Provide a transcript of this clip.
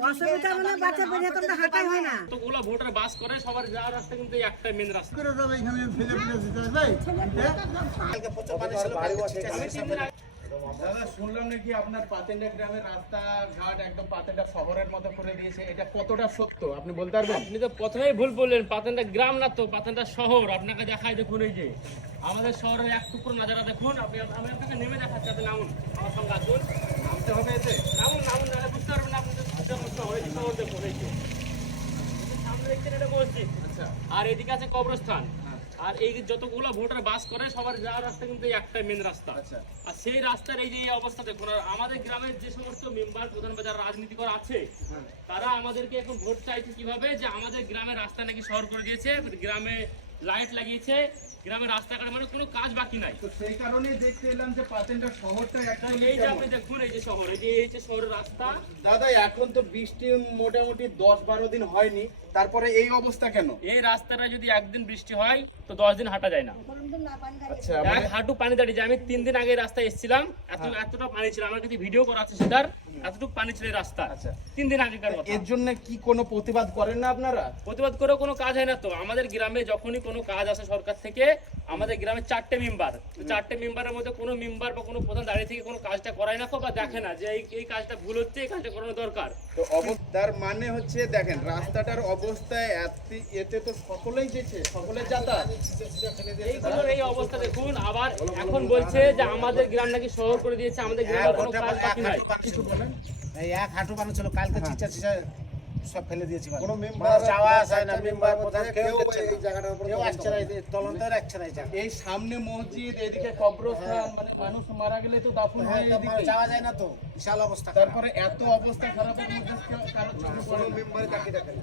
অসুবিধা মানে বাচ্চা বেরিয়ে তো হাঁটাই হয় না। কতগুলো ভোটার বাস করে, সবার যাওয়ার রাস্তা কিন্তু এই একটাই মেন রাস্তা। দাদা, শুনলাম নাকি আপনার পাতেন্ডা গ্রামের রাস্তাঘাট একদম পাতেন্ডা শহরের মতো করে দিয়েছে, এটা কতটা সত্য আপনি বলতে পারবেন? আপনি তো প্রথমেই ভুল বললেন, পাতেন্ডা গ্রাম না তো, পাতেন্ডা শহর। আপনাকে দেখাই, দেখুন এই যে আমাদের শহরের এক টুকরো নাজারা দেখুন। আমি আপনাকে নেমে দেখাচ্ছি, আপনি নামুন, আমার সঙ্গে আসুন। নামতে হবে এতে, নামুন নামুন, নাহলে বুঝতে পারবেন না আপনি শহর দেখুন। এই যে সামনে দেখছেন, এটা মসজিদ। আচ্ছা, আর এদিকে আছে কবরস্থান। আর এই যতগুলো ভোটার বাস করে, সবার যাওয়ার রাস্তা কিন্তু এই একটাই মেন রাস্তা। আচ্ছা, আর সেই রাস্তার এই যে এই অবস্থা দেখুন। আর আমাদের গ্রামের যে সমস্ত মেম্বার, প্রধান বাজার রাজনীতিকর আছে, তারা আমাদেরকে এখন ভোট চাইছে কিভাবে, যে আমাদের গ্রামের রাস্তা নাকি শহর করে দিয়েছে, গ্রামে লাইট লাগিয়েছে, গ্রামের রাস্তাঘাট মানে কোনো কাজ বাকি নাই। তো সেই কারণে দেখতে এলাম যে পাতেন্ডা শহরটা একটা এই যে আপনি দেখুন, এই যে শহর, এই যে এই যে শহরের রাস্তা। দাদা, এখন তো বৃষ্টি মোটামুটি 10-12 দিন হয়নি, তারপরে এই অবস্থা কেন? এই রাস্তাটা যদি একদিন বৃষ্টি হয় তো 10 দিন হাঁটা যায় না। আচ্ছা, এক হাঁটু পানি দাঁড়িয়ে যায়। আমি 3 দিন আগে রাস্তায় এসেছিলাম, এতটা পানি ছিল, আমার কাছে ভিডিও করা আছে সেটার, এতটুকু পানি ছিল এই রাস্তা। আচ্ছা, 3 দিন আগেকার কথা। এর জন্য কি কোনো প্রতিবাদ করেন না আপনারা? প্রতিবাদ করেও কোনো কাজ হয় না তো। আমাদের গ্রামে যখনই কোনো কাজ আসে সরকার থেকে, আমাদের গ্রামে 4টে মেম্বার, 4টে মেম্বারের মধ্যে কোনো মেম্বার বা কোনো প্রধান দাঁড়িয়ে থেকে কোনো কাজটা করায় না বা দেখে না যে এই কাজটা ভুল হচ্ছে, এই কাজটা করানো দরকার। তো তার মানে হচ্ছে দেখেন রাস্তাটার অবস্থায় এতে তো সকলেই যেছে, সকলের যাতায়াত। এই অবস্থা দেখুন। আবার এখন বলছে যে আমাদের গ্রাম নাকি শহর করে দিয়েছে, আমাদের গ্রামে কোনো কাজ বাকি নাই। কিছু বলেন। এই এক হাঁটু পানি ছিল, কালকে চিচা সব ফেলে দিয়েছি। কোনো মেম্বার যাওয়া যায় না, মেম্বার প্রধান কেউ এই জায়গাটার উপর কেউ আসছে না, তদন্ত রাখছে না। এই সামনে মসজিদ, এদিকে কবরস্থান, মানে মানুষ মারা গেলে তো দাফন হয় এদিকে। যাওয়া যায় না তো, বিশাল অবস্থা। তারপরে এত অবস্থা খারাপের মধ্যে কারো চোখে পড়ে মেম্বারে তাকে দেখেন।